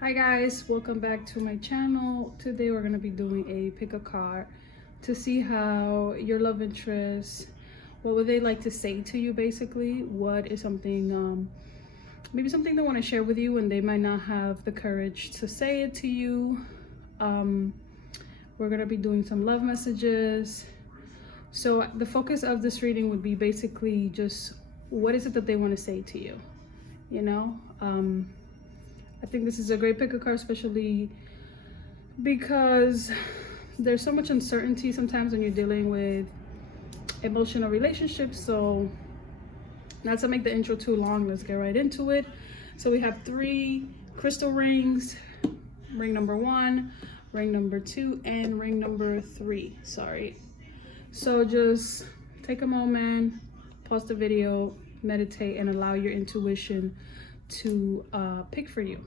Hi guys, welcome back to my channel. Today we're going to be doing a pick a card to see how your love interest, what would they like to say to you basically, what is something, maybe something they want to share with you and they might not have the courage to say it to you. We're going to be doing some love messages. So the focus of this reading would be basically just what is it that they want to say to you, you know? I think this is a great pick a card, especially because there's so much uncertainty sometimes when you're dealing with emotional relationships. So not to make the intro too long, let's get right into it. So we have 3 crystal rings, ring number 1, ring number 2, and ring number 3, sorry. So just take a moment, pause the video, meditate, and allow your intuition to pick for you.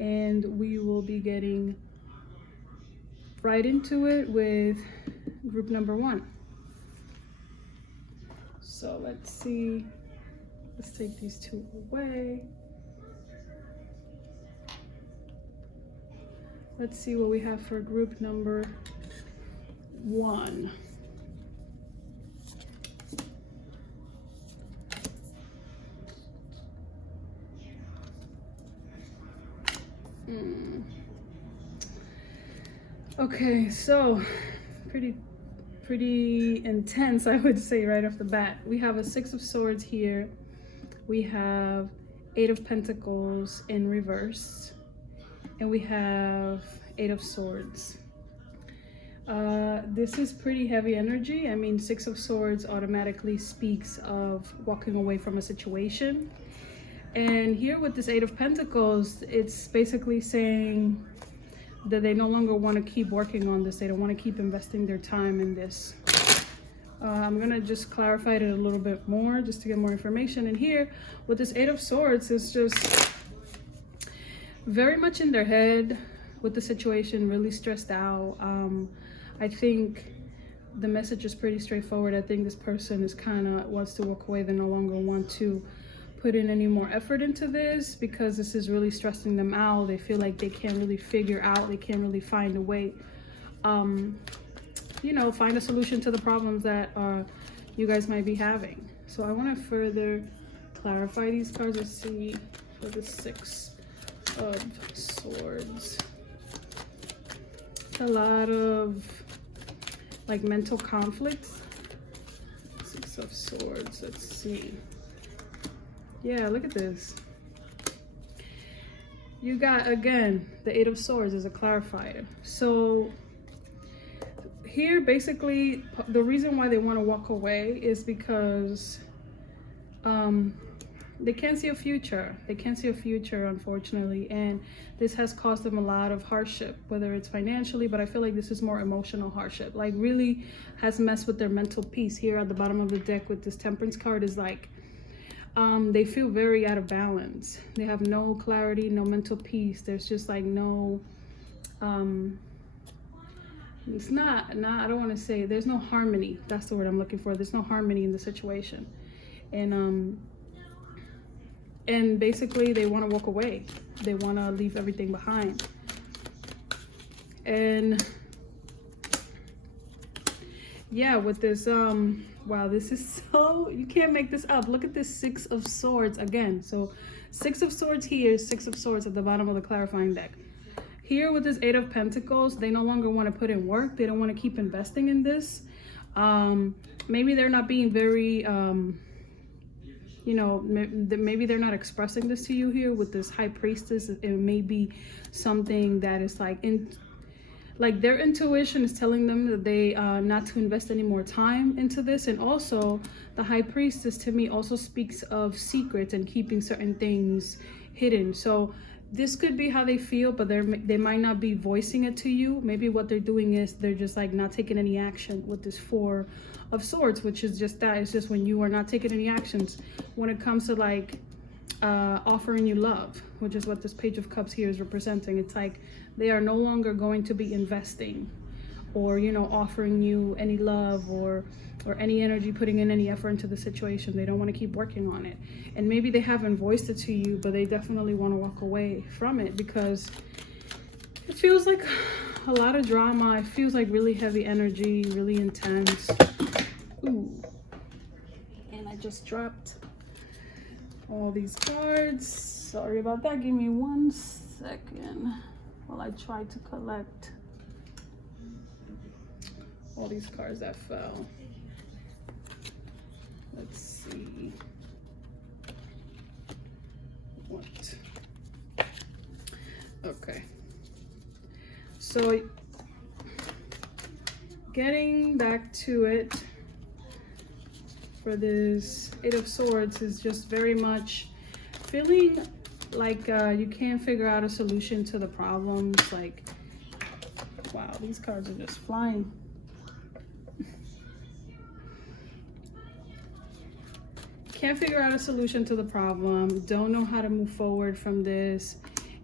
And we will be getting right into it with group number 1. So let's see, let's take these 2 away. Let's see what we have for group number 1. Okay, so pretty intense, I would say, right off the bat. We have a 6 of Swords here. We have 8 of Pentacles in reverse, and we have 8 of Swords. This is pretty heavy energy. I mean, 6 of Swords automatically speaks of walking away from a situation. And here with this 8 of Pentacles, it's basically saying that they no longer want to keep working on this. They don't want to keep investing their time in this. I'm going to just clarify it a little bit more just to get more information. And here with this 8 of Swords, it's just very much in their head with the situation, really stressed out. I think the message is pretty straightforward. I think this person is kind of wants to walk away. They no longer want to put in any more effort into this because this is really stressing them out. They feel like they can't really figure out, they can't really find a way, you know, find a solution to the problems that you guys might be having. So I want to further clarify these cards. Let's see for the 6 of Swords. A lot of like mental conflicts. 6 of Swords, let's see. Yeah, look at this. You got, again, the 8 of Swords as a clarifier. So here, basically, the reason why they want to walk away is because they can't see a future. They can't see a future, unfortunately. And this has caused them a lot of hardship, whether it's financially, but I feel like this is more emotional hardship. Like, really has messed with their mental peace. Here at the bottom of the deck with this Temperance card is like, they feel very out of balance. They have no clarity, no mental peace. There's just like no, it's not, I don't want to say, there's no harmony. That's the word I'm looking for. There's no harmony in the situation. And basically they want to walk away. They want to leave everything behind. And yeah, with this, wow, this is so, you can't make this up. Look at this 6 of Swords again. So 6 of Swords here, 6 of Swords at the bottom of the clarifying deck. Here with this 8 of Pentacles, they no longer want to put in work. They don't want to keep investing in this. Maybe they're not being very, you know, maybe they're not expressing this to you here with this High Priestess. It may be something that is like their intuition is telling them that they not to invest any more time into this. And also the High Priestess to me also speaks of secrets and keeping certain things hidden. So this could be how they feel, but they might not be voicing it to you. Maybe what they're doing is they're just like not taking any action with this 4 of Swords, which is just that. It's just when you are not taking any actions when it comes to like offering you love, which is what this Page of Cups here is representing. It's like they are no longer going to be investing or, you know, offering you any love or any energy, putting in any effort into the situation. They don't want to keep working on it. And maybe they haven't voiced it to you, but they definitely want to walk away from it because it feels like a lot of drama. It feels like really heavy energy, really intense. Ooh. And I just dropped all these cards. Sorry about that. Give me 1 second while I try to collect all these cards that fell. Let's see. What? Okay. So getting back to it, for this Eight of Swords is just very much feeling like you can't figure out a solution to the problems. Like, wow, these cards are just flying. Can't figure out a solution to the problem, don't know how to move forward from this.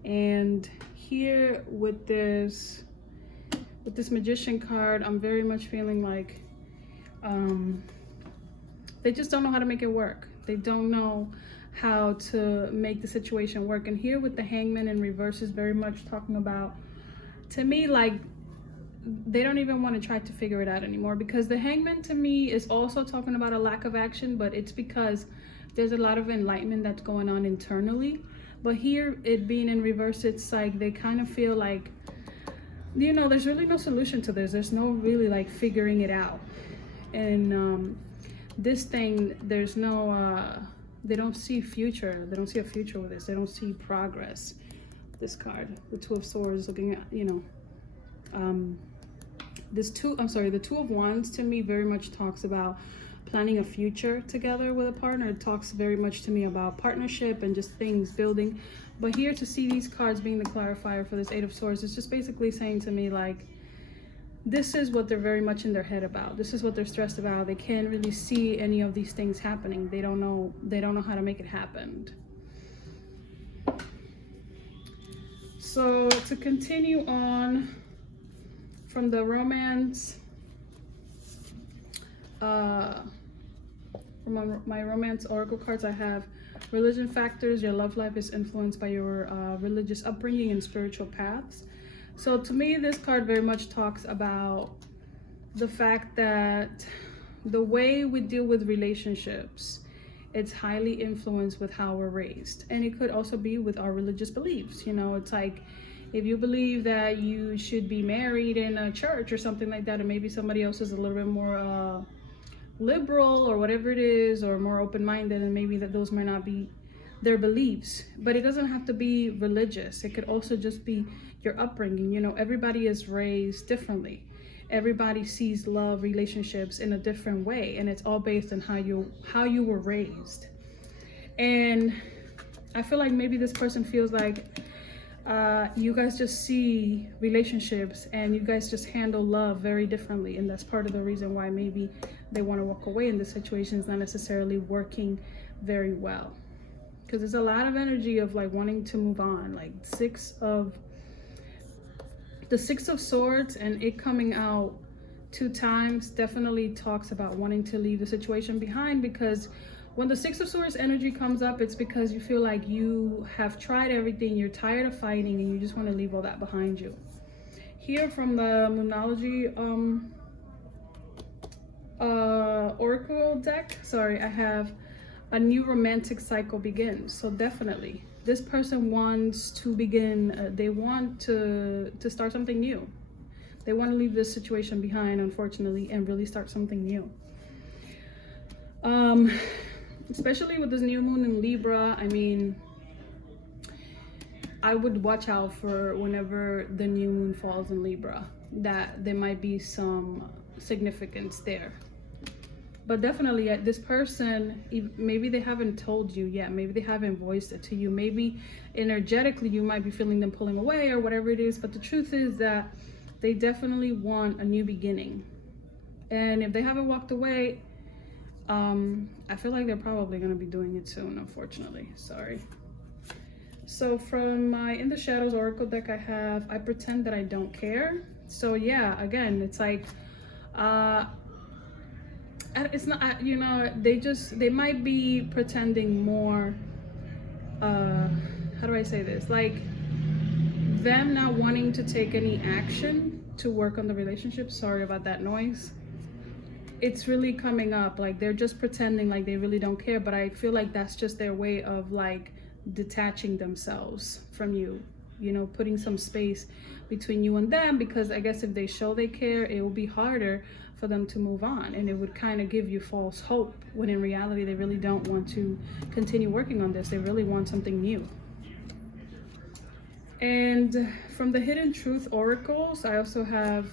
And here with this Magician card, I'm very much feeling like they just don't know how to make it work. They don't know how to make the situation work. And here with the Hangman in reverse is very much talking about, to me, like they don't even want to try to figure it out anymore, because the Hangman to me is also talking about a lack of action, but it's because there's a lot of enlightenment that's going on internally. But here, it being in reverse, it's like they kind of feel like, you know, there's really no solution to this. There's no really like figuring it out. And this thing, there's no, they don't see future. They don't see a future with this. They don't see progress. This card, the Two of Swords, looking at, you know, the Two of Wands to me very much talks about planning a future together with a partner. It talks very much to me about partnership and just things building. But here, to see these cards being the clarifier for this Eight of Swords, is just basically saying to me, like, this is what they're very much in their head about. This is what they're stressed about. They can't really see any of these things happening. They don't know how to make it happen. So to continue on from the romance, from my romance oracle cards, I have religion factors. Your love life is influenced by your religious upbringing and spiritual paths. So to me, this card very much talks about the fact that the way we deal with relationships, it's highly influenced with how we're raised. And it could also be with our religious beliefs. You know, it's like, if you believe that you should be married in a church or something like that, and maybe somebody else is a little bit more liberal or whatever it is, or more open-minded, and maybe that those might not be their beliefs. But it doesn't have to be religious. It could also just be your upbringing. You know, everybody is raised differently. Everybody sees love, relationships in a different way, and it's all based on how you were raised. And I feel like maybe this person feels like you guys just see relationships and you guys just handle love very differently, and that's part of the reason why maybe they want to walk away, and the situation is not necessarily working very well, because there's a lot of energy of like wanting to move on. Like the Six of Swords and it coming out 2 times definitely talks about wanting to leave the situation behind, because when the Six of Swords energy comes up, it's because you feel like you have tried everything, you're tired of fighting, and you just want to leave all that behind you. Here from the Moonology Oracle deck, sorry, I have a new romantic cycle begins. So definitely, this person wants to begin, they want to start something new. They want to leave this situation behind, unfortunately, and really start something new. Especially with this new moon in Libra, I mean, I would watch out for whenever the new moon falls in Libra, that there might be some significance there. But definitely, this person, maybe they haven't told you yet, maybe they haven't voiced it to you, maybe energetically you might be feeling them pulling away or whatever it is, but the truth is that they definitely want a new beginning. And if they haven't walked away, I feel like they're probably going to be doing it soon, unfortunately. Sorry. So from my In the Shadows Oracle deck, I have I Pretend That I Don't Care. So yeah, again, it's like it's not, you know, they might be pretending more, how do I say this, like them not wanting to take any action to work on the relationship. Sorry about that noise. It's really coming up like they're just pretending like they really don't care, but I feel like that's just their way of like detaching themselves from you, you know, putting some space between you and them, because I guess if they show they care, it will be harder for them to move on, and it would kind of give you false hope when in reality they really don't want to continue working on this. They really want something new. And from the Hidden Truth oracles, I also have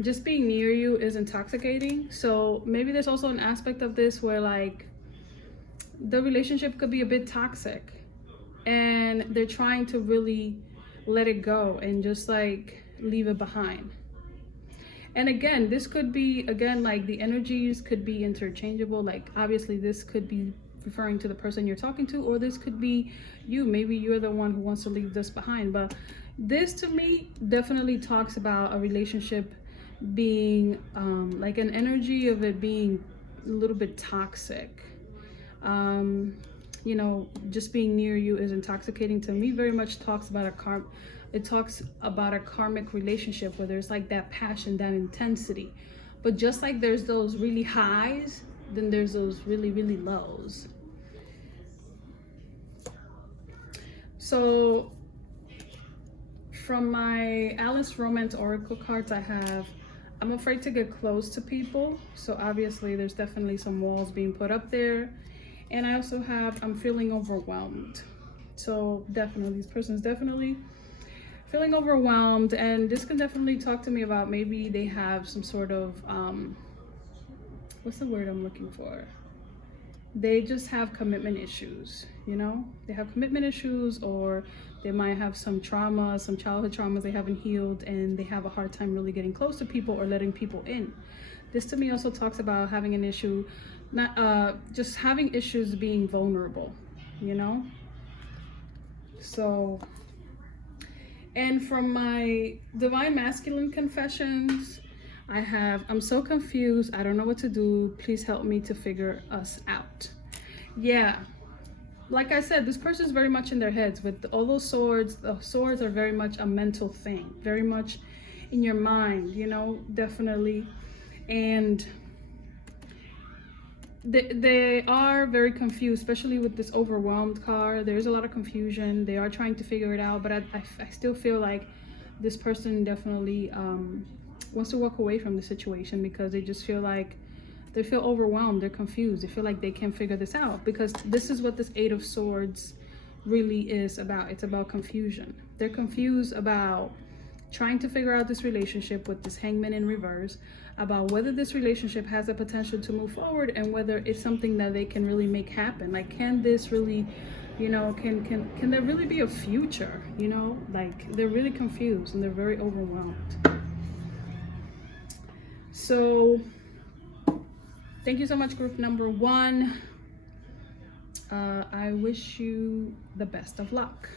just being near you is intoxicating. So maybe there's also an aspect of this where like the relationship could be a bit toxic and they're trying to really let it go and just like leave it behind. And again, this could be, again, like the energies could be interchangeable. Like obviously this could be referring to the person you're talking to, or this could be you. Maybe you're the one who wants to leave this behind. But this to me definitely talks about a relationship being like an energy of it being a little bit toxic. You know, just being near you is intoxicating to me. Very much talks about it talks about a karmic relationship where there's like that passion, that intensity. But just like there's those really highs, then there's those really, really lows. So from my Alice Romance Oracle cards, I have, I'm afraid to get close to people. So obviously there's definitely some walls being put up there. And I also have, I'm feeling overwhelmed. So definitely, this person's definitely feeling overwhelmed. And this can definitely talk to me about maybe they have some sort of, what's the word I'm looking for? They just have commitment issues, you know? They have commitment issues, or they might have some trauma, some childhood traumas they haven't healed, and they have a hard time really getting close to people or letting people in. This to me also talks about having an issue, not just having issues being vulnerable, you know? So, and from my Divine Masculine Confessions, I have, I'm so confused, I don't know what to do, please help me to figure us out. Yeah, like I said, this person is very much in their heads with all those swords. The swords are very much a mental thing, very much in your mind, you know, definitely. And they are very confused, especially with this overwhelmed card. There's a lot of confusion. They are trying to figure it out, but I still feel like this person definitely wants to walk away from the situation because they just feel like they feel overwhelmed. They're confused. They feel like they can't figure this out, because this is what this Eight of Swords really is about. It's about confusion. They're confused about trying to figure out this relationship with this Hangman in reverse, about whether this relationship has the potential to move forward and whether it's something that they can really make happen. Like, can this really, you know, can there really be a future, you know? Like, they're really confused and they're very overwhelmed. So thank you so much, group number one. I wish you the best of luck.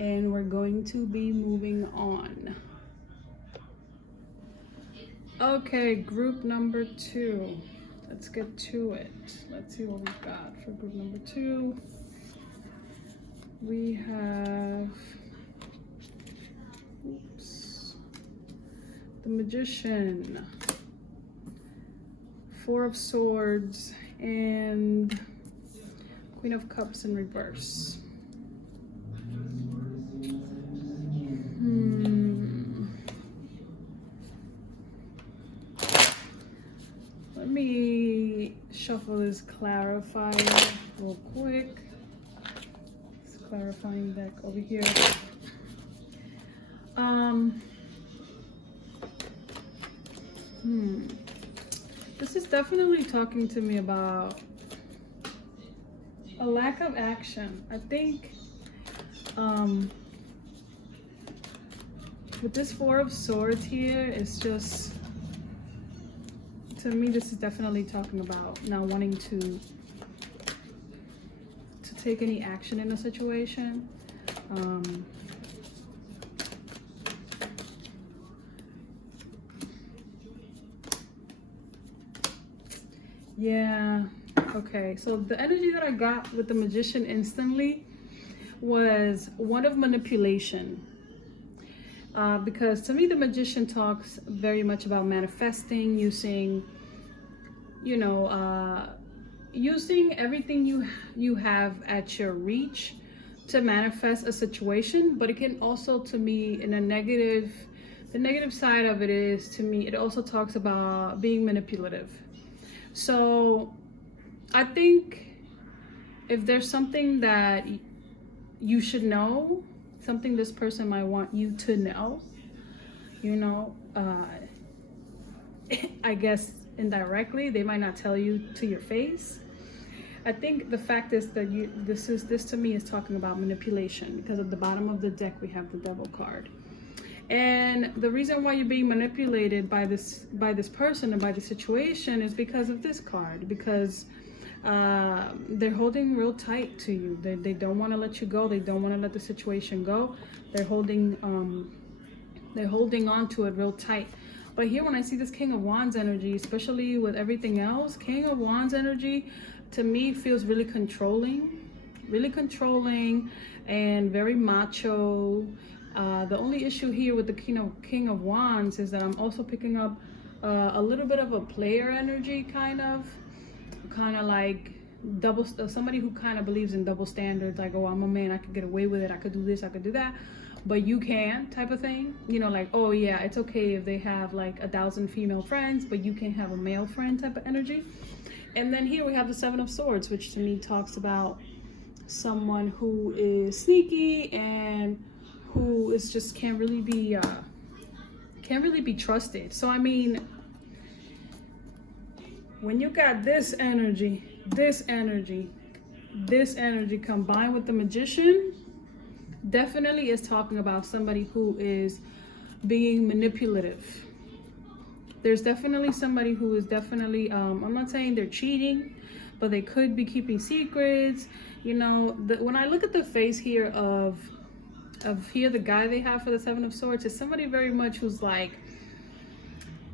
And we're going to be moving on. Okay, group number two. Let's get to it. Let's see what we've got for group number two. We have, oops, the Magician, Four of Swords, and Queen of Cups in reverse. Let me shuffle this clarifier real quick. This clarifying deck over here. This is definitely talking to me about a lack of action. I think with this Four of Swords here, it's just, to me, this is definitely talking about not wanting to take any action in a situation. Yeah. Okay. So the energy that I got with the Magician instantly was one of manipulation. Because to me, the Magician talks very much about manifesting, using, you know, using everything you have at your reach to manifest a situation. But it can also, to me, in a negative, the negative side of it is, to me, it also talks about being manipulative. So I think if there's something that you should know, something this person might want you to know, you know, I guess indirectly, they might not tell you to your face. I think the fact is that this to me is talking about manipulation, because at the bottom of the deck we have the Devil card. And the reason why you're being manipulated by this person and by the situation is because of this card, because they're holding real tight to you. They don't want to let you go. They don't want to let the situation go. They're holding on to it real tight. But here, when I see this King of Wands energy, especially with everything else, King of Wands energy to me feels really controlling and very macho. The only issue here with the King of Wands is that I'm also picking up a little bit of a player energy, kind of like somebody who kind of believes in double standards, like, oh, I'm a man, I could get away with it, I could do this, I could do that, but you can't, type of thing. You know, like, oh yeah, it's okay if they have like 1,000 female friends, but you can't have a male friend, type of energy. And then here we have the Seven of Swords, which to me talks about someone who is sneaky and who is just can't really be trusted. So I mean, when you got this energy combined with the Magician, definitely is talking about somebody who is being manipulative. There's definitely somebody who is definitely, I'm not saying they're cheating, but they could be keeping secrets. You know, when I look at the face here of here, the guy they have for the Seven of Swords is somebody very much who's like,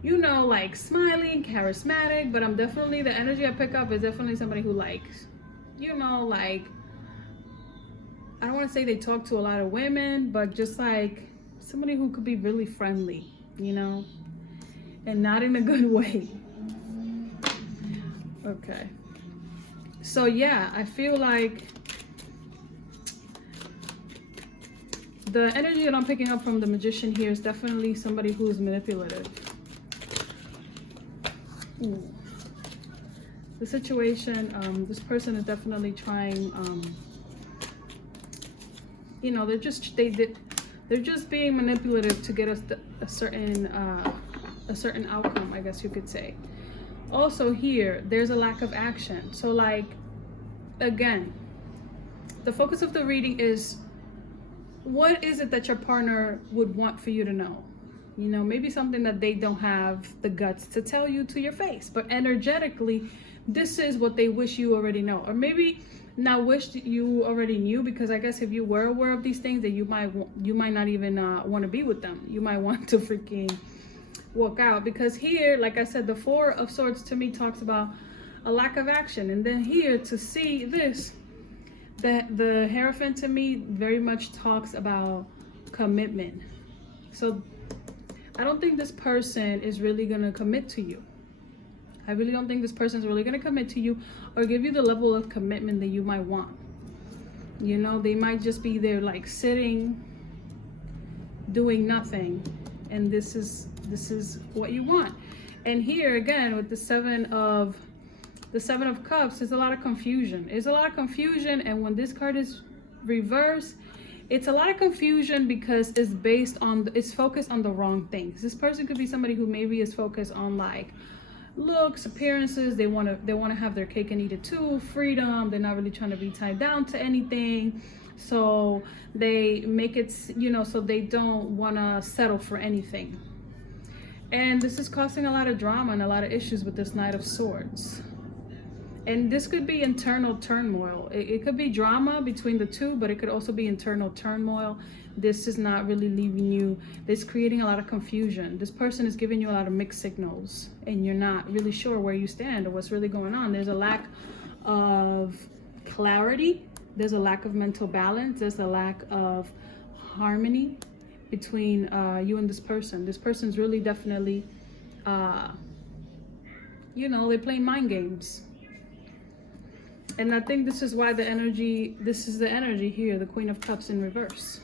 you know, like smiling, charismatic, but I'm definitely, the energy I pick up is definitely somebody who likes, you know, like, I don't want to say they talk to a lot of women, but just like somebody who could be really friendly, you know, and not in a good way. Okay. So yeah, I feel like the energy that I'm picking up from the Magician here is definitely somebody who is manipulative. Ooh. The situation, this person is definitely trying, you know, they're just being manipulative to get us a certain outcome, I guess you could say. Also here, there's a lack of action. So like, again, the focus of the reading is, what is it that your partner would want for you to know? You know, maybe something that they don't have the guts to tell you to your face, but energetically, this is what they wish you already know. Or maybe not wish you already knew, because I guess if you were aware of these things, that you might not even want to be with them. You might want to freaking walk out, because here, like I said, the Four of Swords to me talks about a lack of action. And then here, to see this, the Hierophant to me very much talks about commitment. So I don't think this person is really going to commit to you. I really don't think this person is really going to commit to you or give you the level of commitment that you might want. You know, they might just be there like sitting, doing nothing, and this is what you want. And here again with the Seven of Cups, there's a lot of confusion. There's a lot of confusion, and when this card is reversed, it's a lot of confusion because it's focused on the wrong things. This person could be somebody who maybe is focused on like looks, appearances. They want to have their cake and eat it too, freedom. They're not really trying to be tied down to anything, so they make it, you know, so they don't want to settle for anything. And this is causing a lot of drama and a lot of issues with this Knight of Swords. And this could be internal turmoil. It could be drama between the two, but it could also be internal turmoil. This is not really leaving you. This is creating a lot of confusion. This person is giving you a lot of mixed signals, and you're not really sure where you stand or what's really going on. There's a lack of clarity. There's a lack of mental balance. There's a lack of harmony between you and this person. This person's really definitely, they're playing mind games. And I think this is why this is the energy here, the Queen of Cups in reverse.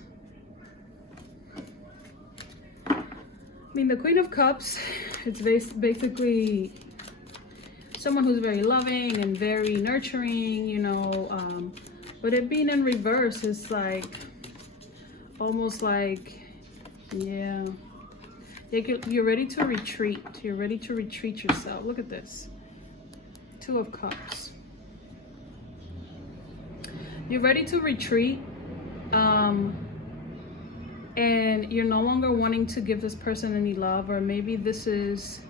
I mean, the Queen of Cups, it's basically someone who's very loving and very nurturing, but it being in reverse is like, almost like, yeah. You're ready to retreat. You're ready to retreat yourself. Look at this. Two of Cups. You're ready to retreat, and you're no longer wanting to give this person any love, or maybe this is,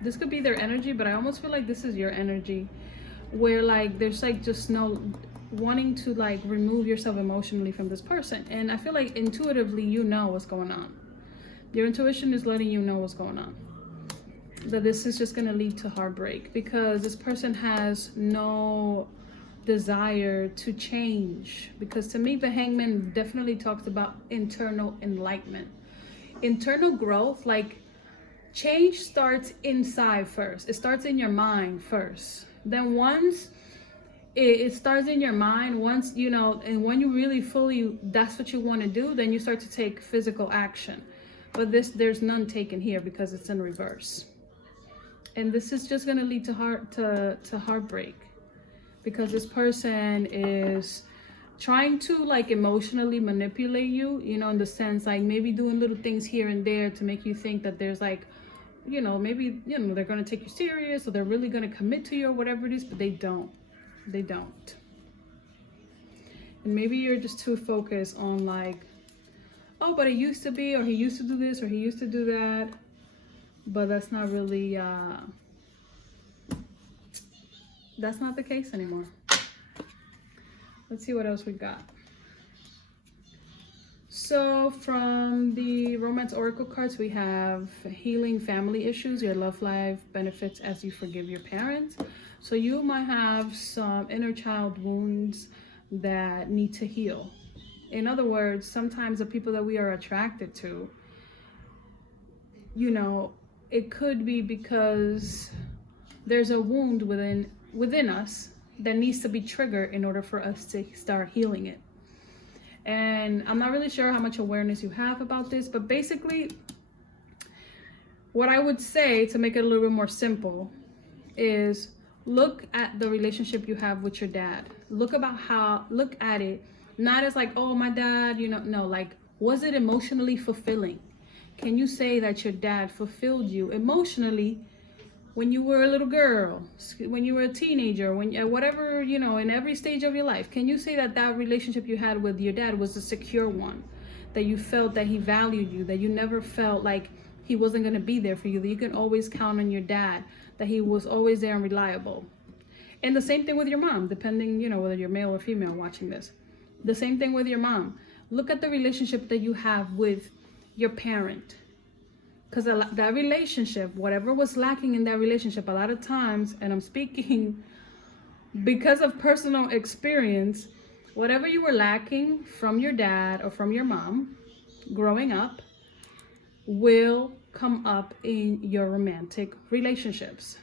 this could be their energy, but I almost feel like this is your energy, where like there's like just no wanting to like remove yourself emotionally from this person. And I feel like intuitively you know what's going on. Your intuition is letting you know what's going on, that this is just going to lead to heartbreak, because this person has no desire to change. Because to me, the Hangman definitely talks about internal enlightenment, internal growth. Like, change starts inside first. It starts in your mind first. Then once it starts in your mind, once and when you really fully, that's what you want to do, then you start to take physical action. But there's none taken here because it's in reverse. And this is just going to lead to heartbreak, because this person is trying to like emotionally manipulate you, in the sense like maybe doing little things here and there to make you think that there's like, maybe, they're going to take you serious, or they're really going to commit to you or whatever it is, but they don't. They don't. And maybe you're just too focused on like, oh, but it used to be, or he used to do this, or he used to do that. But that's not really, that's not the case anymore. Let's see what else we got. So from the Romance Oracle cards, we have healing family issues. Your love life benefits as you forgive your parents. So you might have some inner child wounds that need to heal. In other words, sometimes the people that we are attracted to, it could be because there's a wound within us that needs to be triggered in order for us to start healing it. And I'm not really sure how much awareness you have about this, but basically what I would say, to make it a little bit more simple, is look at the relationship you have with your dad. Look at it not as like, oh, my dad, no, like, was it emotionally fulfilling? Can you say that your dad fulfilled you emotionally when you were a little girl, when you were a teenager, whatever, in every stage of your life? Can you say that relationship you had with your dad was a secure one, that you felt that he valued you, that you never felt like he wasn't going to be there for you, that you can always count on your dad, that he was always there and reliable? And the same thing with your mom, depending, whether you're male or female watching this. The same thing with your mom. Look at the relationship that you have with your parent. Because that relationship, whatever was lacking in that relationship, a lot of times, and I'm speaking because of personal experience, whatever you were lacking from your dad or from your mom growing up will come up in your romantic relationships.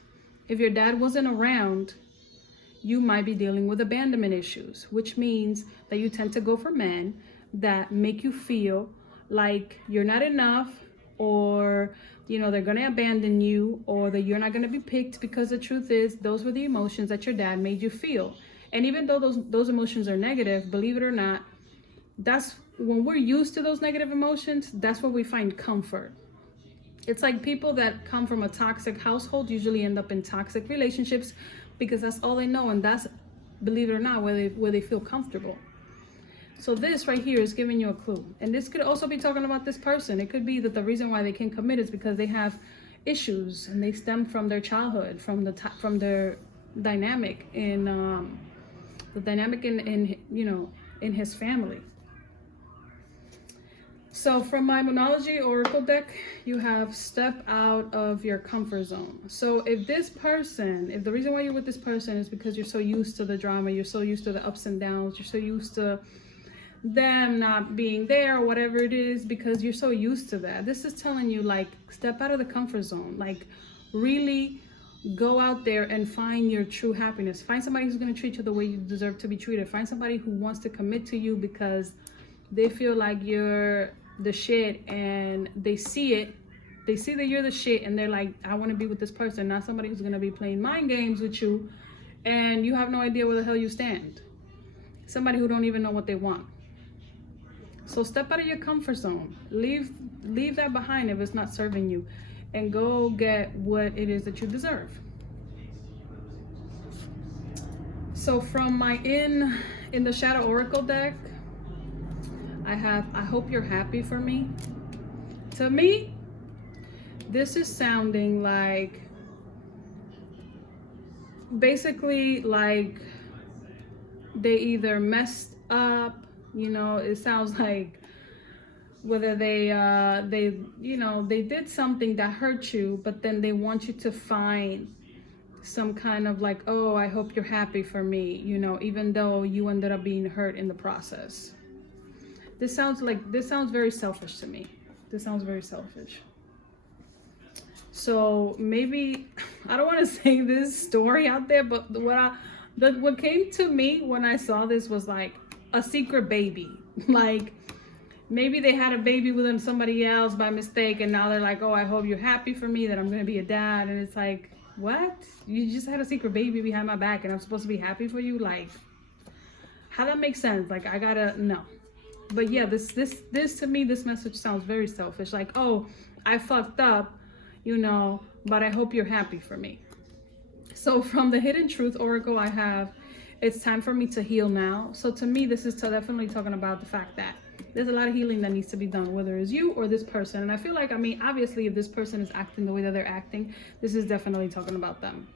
If your dad wasn't around, you might be dealing with abandonment issues, which means that you tend to go for men that make you feel like you're not enough, or they're going to abandon you, or that you're not going to be picked, because the truth is those were the emotions that your dad made you feel. And even though those emotions are negative, believe it or not, that's when we're used to those negative emotions, that's where we find comfort. It's like people that come from a toxic household usually end up in toxic relationships, because that's all they know, and that's, believe it or not, where they feel comfortable. So this right here is giving you a clue. And this could also be talking about this person. It could be that the reason why they can't commit is because they have issues, and they stem from their childhood, from their dynamic in the dynamic in in his family. So from my Monology Oracle deck, you have step out of your comfort zone. So if the reason why you're with this person is because you're so used to the drama, you're so used to the ups and downs, you're so used to them not being there or whatever it is, because you're so used to that. This is telling you, like, step out of the comfort zone. Like, really go out there and find your true happiness. Find somebody who's going to treat you the way you deserve to be treated. Find somebody who wants to commit to you because they feel like you're the shit, and they see it. They see that you're the shit, and they're like, I want to be with this person, not somebody who's going to be playing mind games with you and you have no idea where the hell you stand. Somebody who don't even know what they want. So step out of your comfort zone. Leave that behind if it's not serving you, and go get what it is that you deserve. So from my in the Shadow Oracle deck, I have, I hope you're happy for me. To me, this is sounding like, basically, like they either messed up, it sounds like whether they did something that hurt you, but then they want you to find some kind of like, oh, I hope you're happy for me, even though you ended up being hurt in the process. This sounds very selfish to me. This sounds very selfish. So maybe, I don't want to say this story out there, but what came to me when I saw this was like a secret baby. Like, maybe they had a baby with somebody else by mistake, and now they're like, oh, I hope you're happy for me, that I'm going to be a dad. And it's like, what? You just had a secret baby behind my back and I'm supposed to be happy for you? Like, how that makes sense? Like, I gotta, no. But yeah, this to me, this message sounds very selfish. Like, oh, I fucked up, but I hope you're happy for me. So from the Hidden Truth Oracle, I have, it's time for me to heal now. So to me, this is definitely talking about the fact that there's a lot of healing that needs to be done, whether it's you or this person. And I feel like, obviously, if this person is acting the way that they're acting, this is definitely talking about them.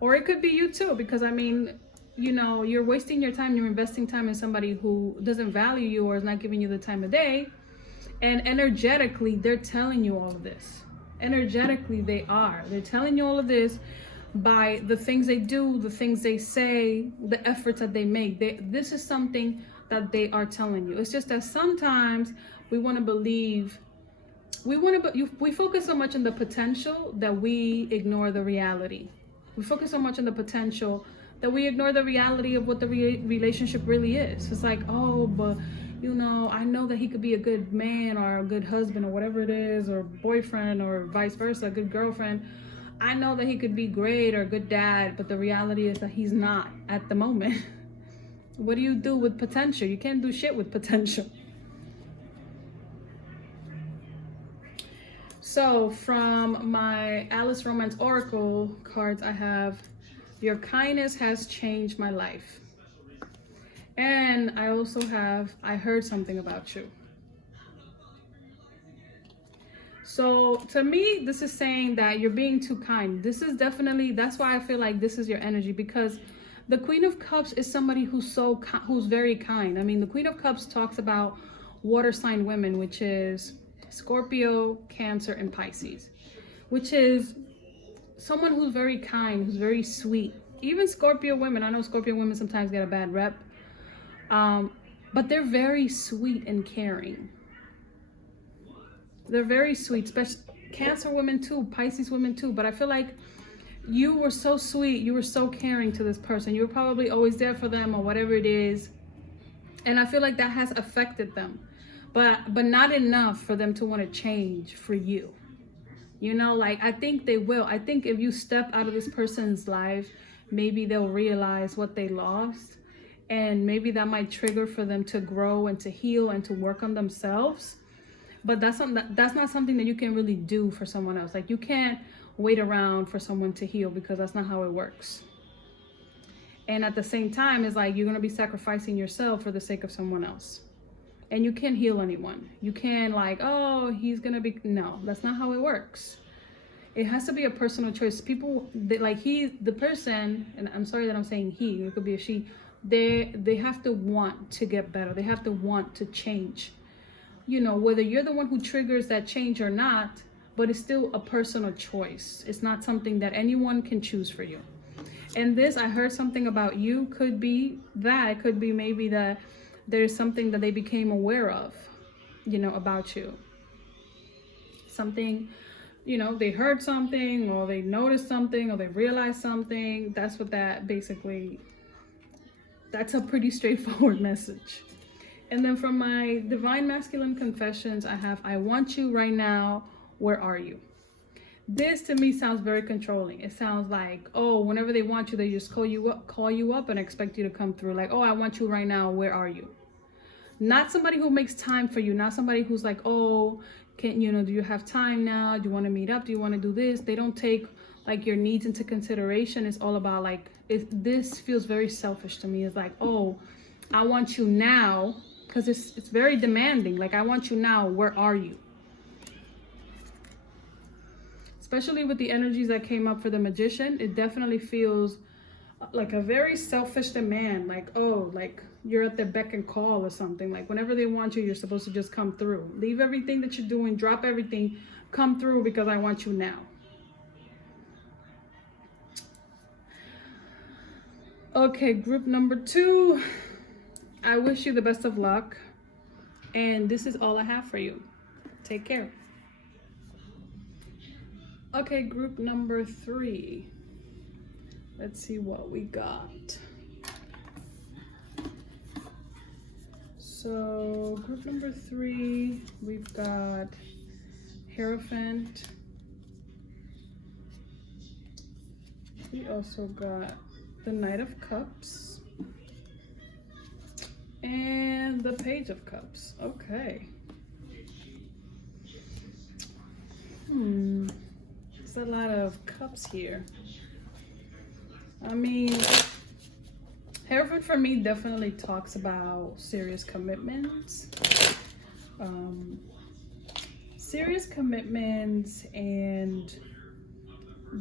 Or it could be you too, because you're wasting your time, you're investing time in somebody who doesn't value you or is not giving you the time of day. And energetically, they're telling you all of this. Energetically, they're telling you all of this by the things they do, the things they say, the efforts that they make. This is something that they are telling you. It's just that sometimes we want to believe, we focus so much on the potential that we ignore the reality. We focus so much on the potential that we ignore the reality of what the relationship really is. It's like, oh, but I know that he could be a good man or a good husband or whatever it is, or boyfriend, or vice versa, a good girlfriend. I know that he could be great or a good dad, but the reality is that he's not at the moment. What do you do with potential? You can't do shit with potential. So from my Alice Romance Oracle cards, I have, your kindness has changed my life. And I also have, I heard something about you. So to me, this is saying that you're being too kind. This is definitely, that's why I feel like this is your energy, because the Queen of Cups is somebody who's very kind. The Queen of Cups talks about water sign women, which is Scorpio, Cancer, and Pisces, which is someone who's very kind, who's very sweet. Even Scorpio women, I know Scorpio women sometimes get a bad rep, but they're very sweet and caring. They're very sweet, especially Cancer women too, Pisces women too. But I feel like you were so sweet, you were so caring to this person. You were probably always there for them or whatever it is. And I feel like that has affected them, but not enough for them to want to change for you. Like, I think they will. I think if you step out of this person's life, maybe they'll realize what they lost. And maybe that might trigger for them to grow and to heal and to work on themselves. But that's not something that you can really do for someone else. Like, you can't wait around for someone to heal, because that's not how it works. And at the same time, it's like you're going to be sacrificing yourself for the sake of someone else. And you can't heal anyone. You can't like, oh, he's going to be, no, that's not how it works. it has to be a personal choice. People, like the person, and I'm sorry that I'm saying he, it could be a she, they have to want to get better. They have to want to change. You know, whether you're the one who triggers that change or not, but it's still a personal choice. It's not something that anyone can choose for you. And this, I heard something about you, could be that. It could be maybe that there's something that they became aware of, you know, about you. Something, you know, they heard something, or they noticed something, or they realized something. That's what that basically, that's a pretty straightforward message. And then from my Divine Masculine Confessions, I have, I want you right now, where are you? This to me sounds very controlling. It sounds like, oh, whenever they want you, they just call you up and expect you to come through. Like, oh, I want you right now, where are you? Not somebody who makes time for you, not somebody who's like, oh, can you know, do you have time now? Do you want to meet up? Do you want to do this? They don't take like your needs into consideration. It's all about like, this feels very selfish to me. It's like, oh, I want you now, because it's very demanding. Like, I want you now, where are you? Especially with the energies that came up for the Magician, it definitely feels like a very selfish demand. Like, oh, like you're at their beck and call or something. Like whenever they want you, you're supposed to just come through. Leave everything that you're doing, drop everything, come through because I want you now. Okay, group number 2. I wish you the best of luck. And this is all I have for you. Take care. Okay, group number 3. Let's see what we got. So group number 3, we've got Hierophant. We also got the Knight of Cups and the Page of Cups. Okay. There's a lot of cups here. I mean, Hierophant for me definitely talks about serious commitments. Serious commitments, and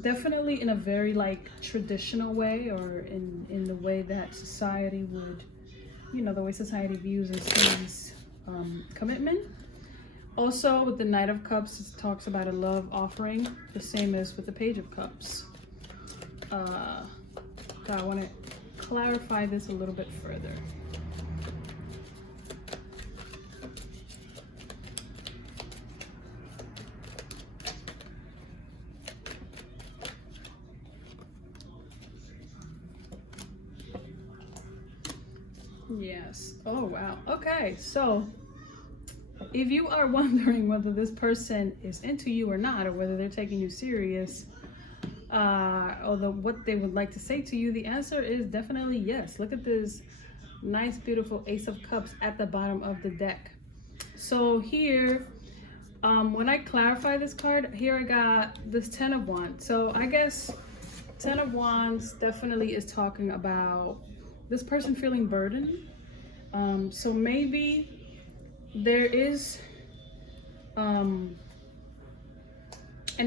definitely in a very like traditional way, or in the way that society would, you know, the way society views and sees commitment. Also with the Knight of Cups, it talks about a love offering, the same as with the Page of Cups. So I want to clarify this a little bit further. Yes. Oh, wow. Okay. So if you are wondering whether this person is into you or not, or whether they're taking you serious, or what they would like to say to you, the answer is definitely yes. Look at this nice, beautiful Ace of Cups at the bottom of the deck. So here, when I clarify this card, here I got this 10 of Wands. So I guess 10 of Wands definitely is talking about this person feeling burdened. So maybe there is an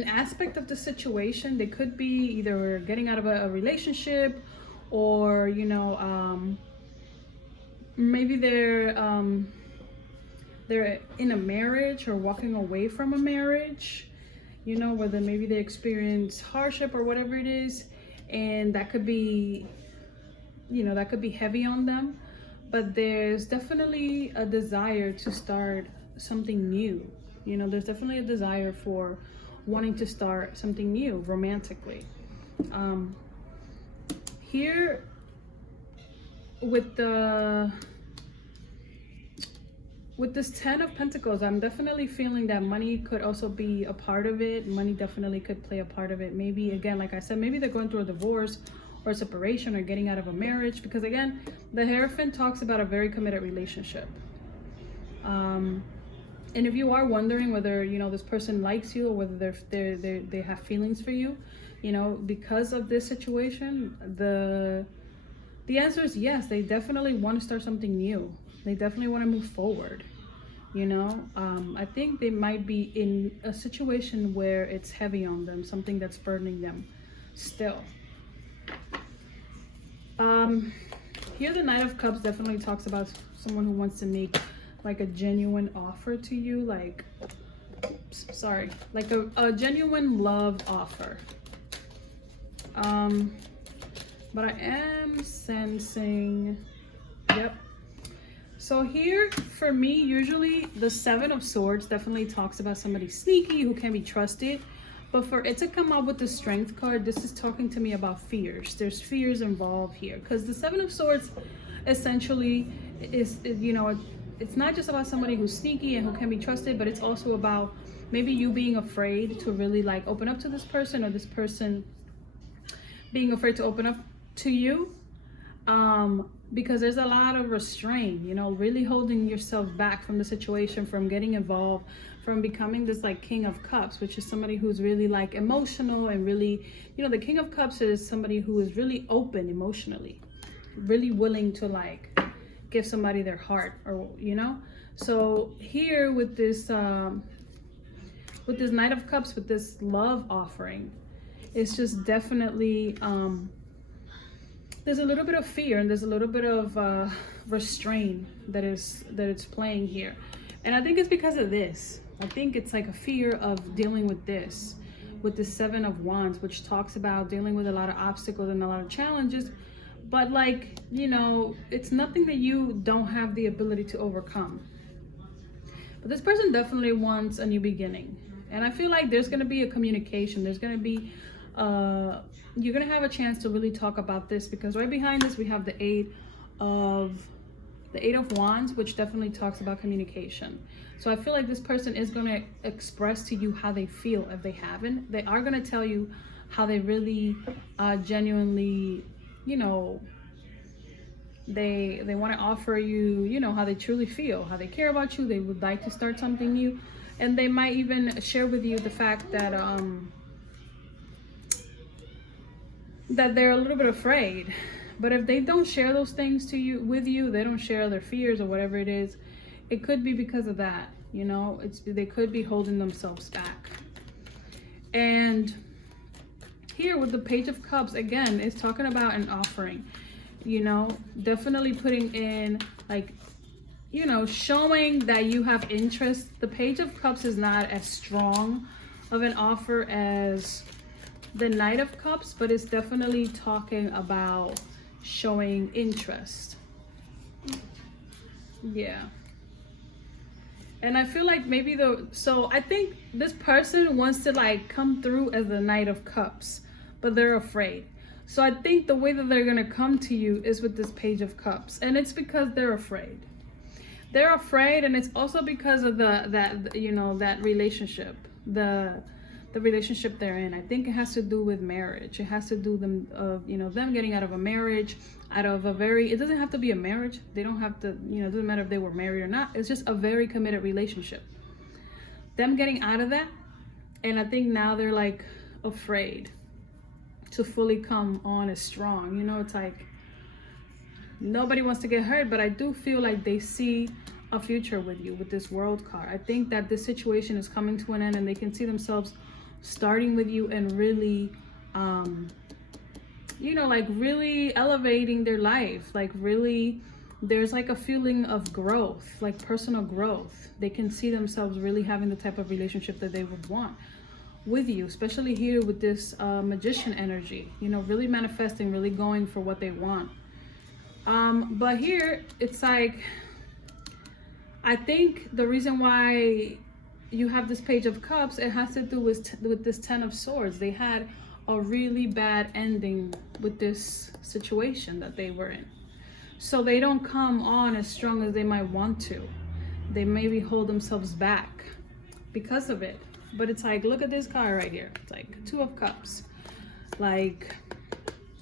aspect of the situation. They could be either getting out of a relationship, or you know, maybe they're in a marriage or walking away from a marriage, you know, whether maybe they experience hardship or whatever it is, and that could be, you know, that could be heavy on them. But there's definitely a desire to start something new. You know, there's definitely a desire for wanting to start something new romantically. Here with this 10 of Pentacles, I'm definitely feeling that money could also be a part of it. Money definitely could play a part of it. Maybe, again, like I said, maybe they're going through a divorce or separation or getting out of a marriage, because again, the Hierophant talks about a very committed relationship. And if you are wondering whether, you know, this person likes you, or whether they have feelings for you, you know, because of this situation, the answer is yes. They definitely want to start something new. They definitely want to move forward. you know. I think they might be in a situation where it's heavy on them, something that's burdening them still. Here the Knight of Cups definitely talks about someone who wants to make like a genuine offer to you, like, oops, sorry, like a genuine love offer. But I am sensing, yep. So here, for me, usually the Seven of Swords definitely talks about somebody sneaky who can be trusted. But for it to come up with the Strength card, this is talking to me about fears. There's fears involved here. Because the Seven of Swords essentially is, you know, it's not just about somebody who's sneaky and who can be trusted, but it's also about maybe you being afraid to really like open up to this person, or this person being afraid to open up to you. Because there's a lot of restraint, you know, really holding yourself back from the situation, from getting involved, from becoming this like King of Cups, which is somebody who's really like emotional and really, you know, the King of Cups is somebody who is really open emotionally, really willing to like give somebody their heart, or, you know. So here with this Knight of Cups, with this love offering, it's just definitely, there's a little bit of fear and there's a little bit of restraint that it's playing here. And I think it's because of this. I think it's like a fear of dealing with this, with the Seven of Wands, which talks about dealing with a lot of obstacles and a lot of challenges. But like, you know, it's nothing that you don't have the ability to overcome. But this person definitely wants a new beginning. And I feel like there's going to be a communication. There's going to be you're gonna have a chance to really talk about this, because right behind this we have the Eight of Wands, which definitely talks about communication. So I feel like this person is gonna express to you how they feel. If they haven't, they are gonna tell you how they really genuinely, you know, they want to offer you, you know, how they truly feel, how they care about you, they would like to start something new. And they might even share with you the fact that that they're a little bit afraid. But if they don't share those things to you, with you, they don't share their fears or whatever it is, it could be because of that, you know. They could be holding themselves back. And here with the Page of Cups, again, it's talking about an offering, you know, definitely putting in like, you know, showing that you have interest. The Page of Cups is not as strong of an offer as the Knight of Cups, but it's definitely talking about showing interest. Yeah. And I feel like maybe so I think this person wants to like come through as the Knight of Cups, but they're afraid. So I think the way that they're gonna come to you is with this Page of Cups, and it's because they're afraid. They're afraid, and it's also because of that relationship, the relationship they're in. I think it has to do with marriage. It has to do them getting out of a marriage, out of a very, it doesn't have to be a marriage. They don't have to, you know, it doesn't matter if they were married or not. It's just a very committed relationship. Them getting out of that, and I think now they're like afraid to fully come on as strong. You know, it's like nobody wants to get hurt, but I do feel like they see a future with you with this World card. I think that this situation is coming to an end, and they can see themselves starting with you and really you know, like really elevating their life. Like really, there's like a feeling of growth, like personal growth. They can see themselves really having the type of relationship that they would want with you, especially here with this Magician energy, you know, really manifesting, really going for what they want. But here it's like, I think the reason why you have this Page of Cups, it has to do with this Ten of Swords. They had a really bad ending with this situation that they were in. So they don't come on as strong as they might want to. They maybe hold themselves back because of it. But it's like, look at this card right here. It's like Two of Cups. Like,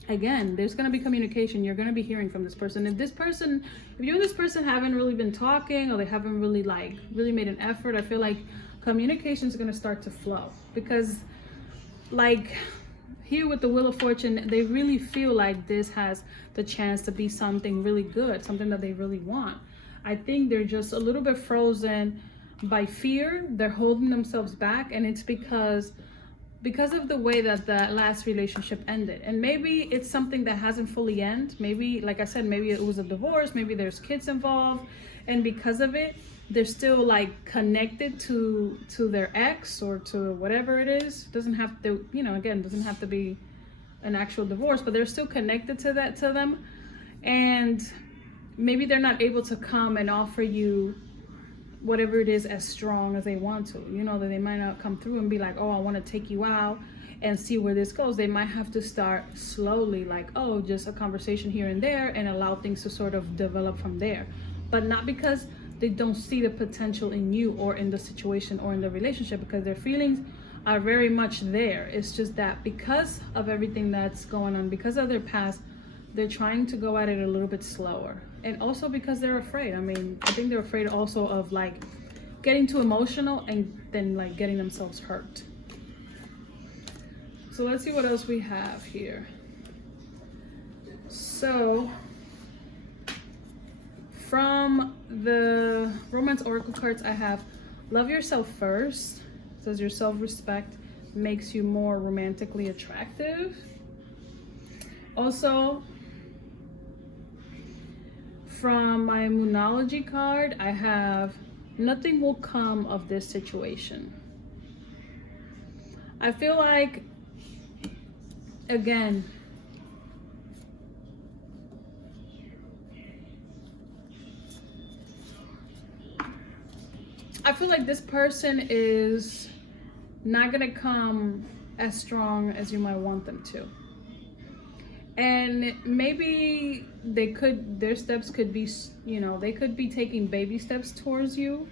again, there's going to be communication. You're going to be hearing from this person. If you and this person haven't really been talking, or they haven't really made an effort, I feel like communication is going to start to flow. Because like here with the Wheel of Fortune, they really feel like this has the chance to be something really good, something that they really want. I think they're just a little bit frozen by fear. They're holding themselves back, and it's because of the way that that last relationship ended. And maybe it's something that hasn't fully ended. Maybe, like I said, maybe it was a divorce, maybe there's kids involved, and because of it, they're still like connected to their ex or to whatever it is. Doesn't have to, again, doesn't have to be an actual divorce, but they're still connected to them. And maybe they're not able to come and offer you whatever it is as strong as they want to. That they might not come through and be like, oh, I want to take you out and see where this goes. They might have to start slowly, like, oh, just a conversation here and there, and allow things to sort of develop from there. But not because they don't see the potential in you or in the situation or in the relationship, because their feelings are very much there. It's just that because of everything that's going on, because of their past, they're trying to go at it a little bit slower. And also because they're afraid. I think they're afraid also of like getting too emotional and then like getting themselves hurt. So let's see what else we have here. So from the romance oracle cards, I have love yourself first. It says your self-respect makes you more romantically attractive. Also, from my Moonology card, I have nothing will come of this situation. I feel like, again, I feel like this person is not gonna come as strong as you might want them to. And maybe their steps could be, they could be taking baby steps towards you.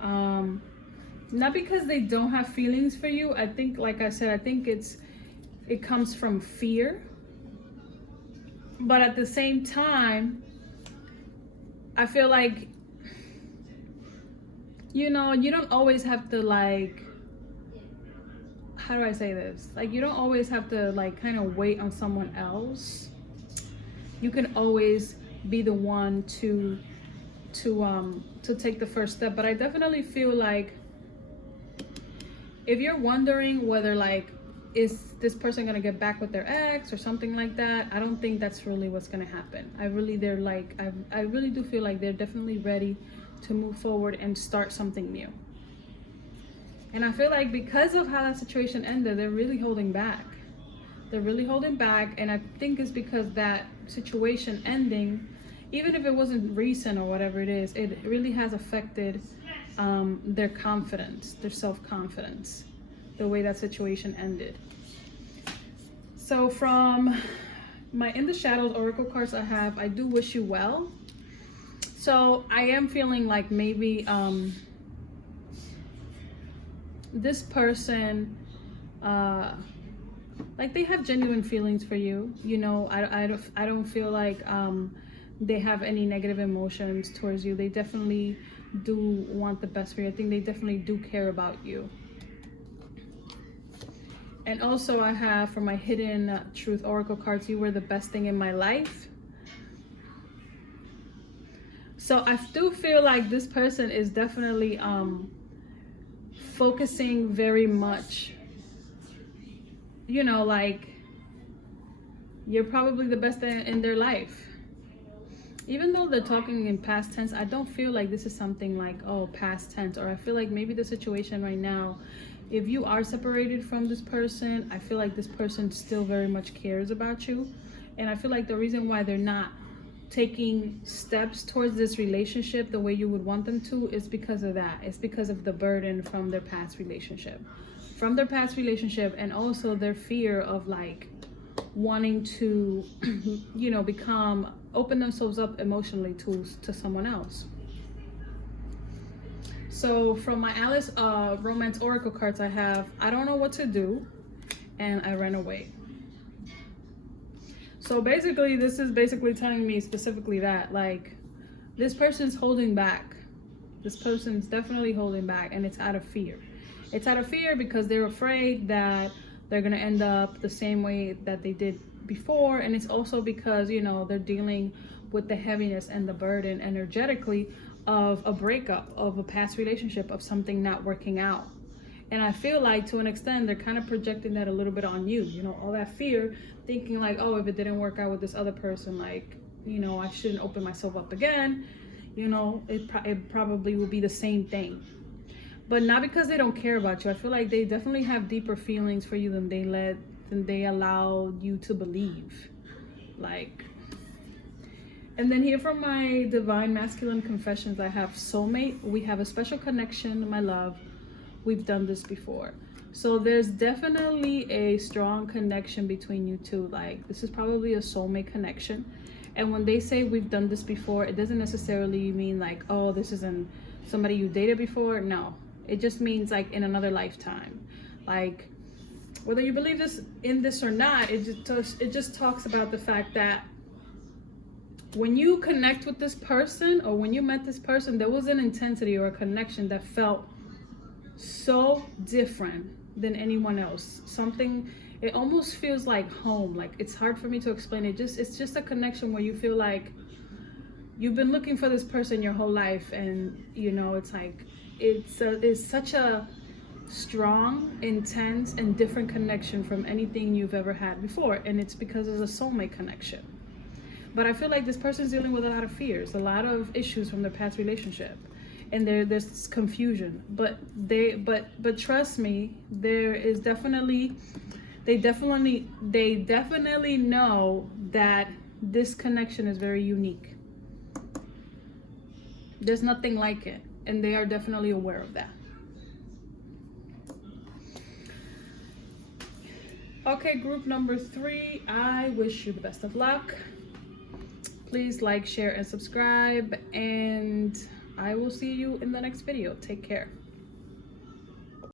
Not because they don't have feelings for you. I think, like I said, I think it comes from fear. But at the same time, I feel like, you don't always have to like, how do I say this? Like, you don't always have to like kind of wait on someone else. You can always be the one to take the first step. But I definitely feel like if you're wondering whether like, is this person gonna get back with their ex or something like that, I don't think that's really what's gonna happen. I really do feel like they're definitely ready to move forward and start something new. And I feel like because of how that situation ended, they're really holding back. They're really holding back, and I think it's because that situation ending, even if it wasn't recent or whatever it is, it really has affected their confidence, their self-confidence, the way that situation ended. So from my In the Shadows Oracle cards I have, I do wish you well. So I am feeling like maybe this person, like they have genuine feelings for you. I don't feel like they have any negative emotions towards you. They definitely do want the best for you. I think they definitely do care about you. And also I have for my Hidden Truth Oracle cards, you were the best thing in my life. So I do feel like this person is definitely focusing very much, like you're probably the best in their life. Even though they're talking in past tense, I don't feel like this is something like, oh, past tense. Or I feel like maybe the situation right now, if you are separated from this person, I feel like this person still very much cares about you. And I feel like the reason why they're not taking steps towards this relationship the way you would want them to is because of that. It's because of the burden from their past relationship. And also their fear of like wanting to, open themselves up emotionally to someone else. So from my Alice Romance Oracle cards I have, I don't know what to do, and I ran away. So basically, this is basically telling me specifically that, like, this person's holding back. This person's definitely holding back, and it's out of fear. It's out of fear because they're afraid that they're gonna end up the same way that they did before, and it's also because, they're dealing with the heaviness and the burden energetically of a breakup, of a past relationship, of something not working out. And I feel like to an extent, they're kind of projecting that a little bit on you, you know, all that fear, thinking like, oh, if it didn't work out with this other person, like, you know, I shouldn't open myself up again. You know, it probably will be the same thing. But not because they don't care about you. I feel like they definitely have deeper feelings for you than they allow you to believe. Like, and then here from my divine masculine confessions, I have soulmate. We have a special connection, my love. We've done this before. So there's definitely a strong connection between you two. Like, this is probably a soulmate connection. And when they say we've done this before, it doesn't necessarily mean like, oh, this isn't somebody you dated before. No, it just means like in another lifetime. Like, whether you believe in this or not, it just talks about the fact that when you connect with this person, or when you met this person, there was an intensity or a connection that felt so different than anyone else. Something, it almost feels like home. Like, it's hard for me to explain it. It's just a connection where you feel like you've been looking for this person your whole life, and you know, it's like it's such a strong, intense, and different connection from anything you've ever had before. And it's because it's a soulmate connection. But I feel like this person's dealing with a lot of fears, a lot of issues from their past relationship, and there's confusion. But trust me, there is definitely they definitely know that this connection is very unique. There's nothing like it, and they are definitely aware of that. Okay, group number 3, I wish you the best of luck. Please like, share, and subscribe, and I will see you in the next video. Take care.